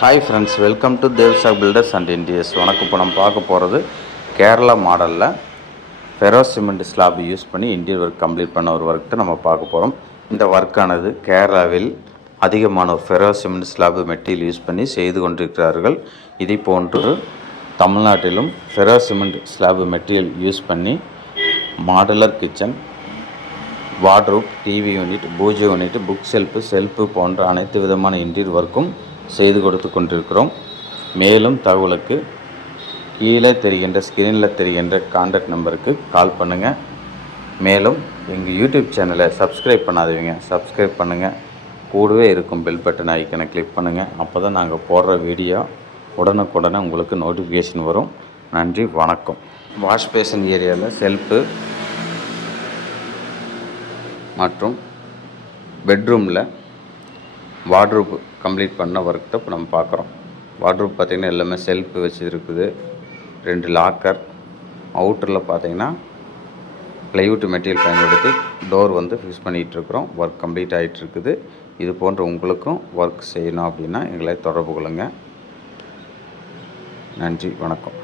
Hi friends, welcome to Devsak Builders and Interiors. வணக்கம். இப்போ நம்ம பார்க்க போகிறது கேரளா மாடலில் ஃபெரோ சிமெண்ட் ஸ்லாப் யூஸ் பண்ணி இன்டீரியர் ஒர்க் கம்ப்ளீட் பண்ண ஒரு ஒர்க் தான் நம்ம பார்க்க போகிறோம். இந்த ஒர்க்கானது கேரளாவில் அதிகமான ferro cement slab material use பண்ணி செய்து கொண்டிருக்கிறார்கள். இதை போன்று தமிழ்நாட்டிலும் ferro cement slab material use பண்ணி modular kitchen, wardrobe, TV unit, puja unit, book shelf போன்ற அனைத்து விதமான இன்டீரியர் ஒர்க்கும் செய்து கொடுத்து கொண்டிருக்கிறோம். மேலும் தகவலுக்கு கீழே தெரிகின்ற ஸ்க்ரீனில் தெரிகின்ற கான்டாக்ட் நம்பருக்கு கால் பண்ணுங்கள். மேலும் எங்கள் யூடியூப் சேனலை சப்ஸ்கிரைப் பண்ணாதவங்க சப்ஸ்கிரைப் பண்ணுங்கள். கூடவே இருக்கும் பெல் பட்டன் ஐக்கனை கிளிக் பண்ணுங்கள். அப்போ தான் நாங்கள் போடுற வீடியோ உடனுக்குடனே உங்களுக்கு நோட்டிஃபிகேஷன் வரும். நன்றி, வணக்கம். வாஷ் பேஷன் ஏரியாவில் செல்ஃபு மற்றும் பெட்ரூமில் வார்ட்ரூப் கம்ப்ளீட் பண்ண ஒர்க் தான் இப்போ நம்ம பார்க்குறோம். வார்ட்ரூப் பார்த்திங்கன்னா எல்லாமே செல்ஃபு வச்சு இருக்குது. 2 லாக்கர். அவுட்டரில் பார்த்திங்கன்னா ப்ளைவுட் மெட்டீரியல் பயன்படுத்தி டோர் ஃபிக்ஸ் பண்ணிகிட்ருக்குறோம். ஒர்க் கம்ப்ளீட் ஆகிட்டுருக்குது. இது போன்ற உங்களுக்கும் ஒர்க் செய்யணும் அப்படின்னா எங்களை தொடர்பு கொள்ளுங்கள். நன்றி, வணக்கம்.